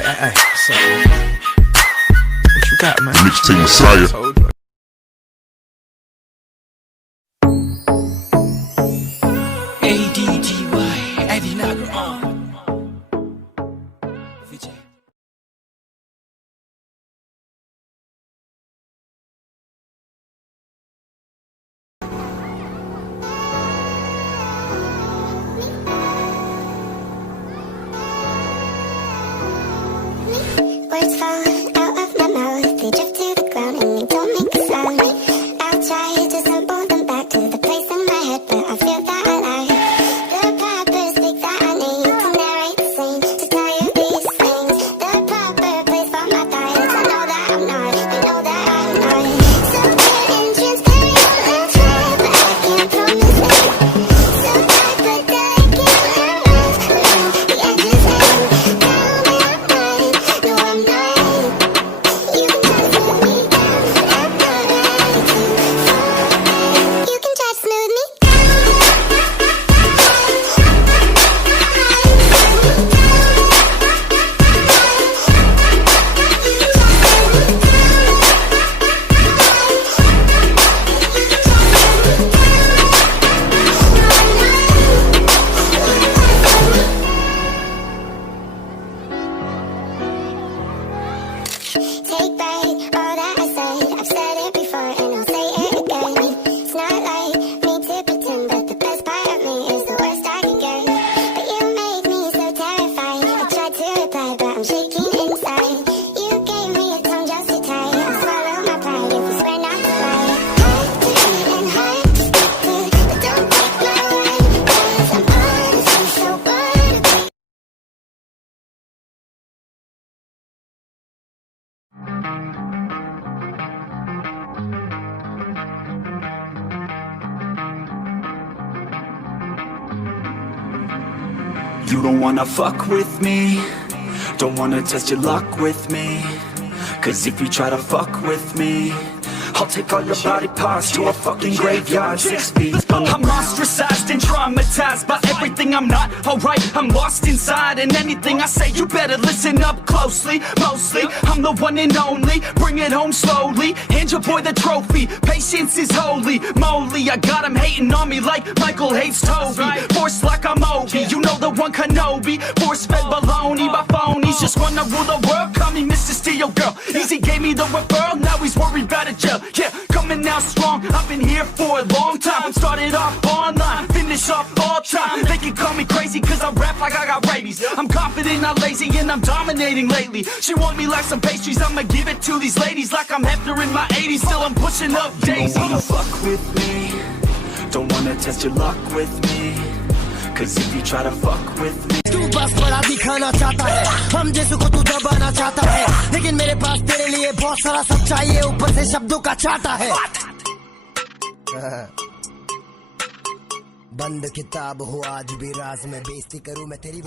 Hey, so, what you got, man? Mixtape Messiah. Words fall out of my mouth, they drift to the ground and they don't make a sound. I'll try to sample them back to the place in my head where I feel that I lie. The proper speak that I need to narrate the scene, to tell you these things. The proper place for my thoughts, I know that I'm not, I know that I'm not. So clear and transparent, I'll try, but I can't promise it. So tight, but that I can't love, the edges hang down my mind. No, I'm not. You can try to smooth me down, but I'm not ready to fall. You can try to smooth me Take back all that I said. I've said it before and I'll say it again. It's not like me to pretend, but the best part of me is the worst I can get. But you make me so terrified. I tried to reply, but I'm shaking inside. You gave me a tongue just to tie. I'll swallow my pride if you swear not to lie. Hard to eat and hard to stick to, but don't take my word, 'cause I'm honestly so bored of being. You don't wanna fuck with me, don't wanna test your luck with me. Cause if you try to fuck with me, I'll take all your body parts to a fucking graveyard 6 feet underground. I'm ostracized and traumatized by everything I'm not. Alright, I'm lost inside, and anything I say you better listen up closely. Mostly, I'm the one and only, bring it home slowly. Hand your boy the trophy, patience is holy moly. I got him hating on me like Michael hates Toby. Force like I'm Obi, you know the one Kenobi. Force fed baloney by phonies, just wanna rule the world, call me Mr. Steel Girl. Easy gave me the referral, now he's worried about a jail. Yeah, coming out strong, I've been here for a long time. Started off online, finish off all time. They can call me crazy cause I rap like I got rabies. I'm confident, not lazy, and I'm dominating lately. She want me like some pastries, I'ma give it to these ladies like I'm Hefner in my 80s. Still I'm pushing up days. Don't wanna fuck with me, don't wanna test your luck with me. Cause if you try to fuck with me, तू बस बड़ा दिखाना चाहता है, हम जैसे को तू दबाना चाहता है, लेकिन मेरे पास तेरे लिए बहुत सारा सब चाहिए, ऊपर से शब्दों का चाहता है। बंद किताब हो आज भी राज में बेइज्जती करूं मैं तेरी।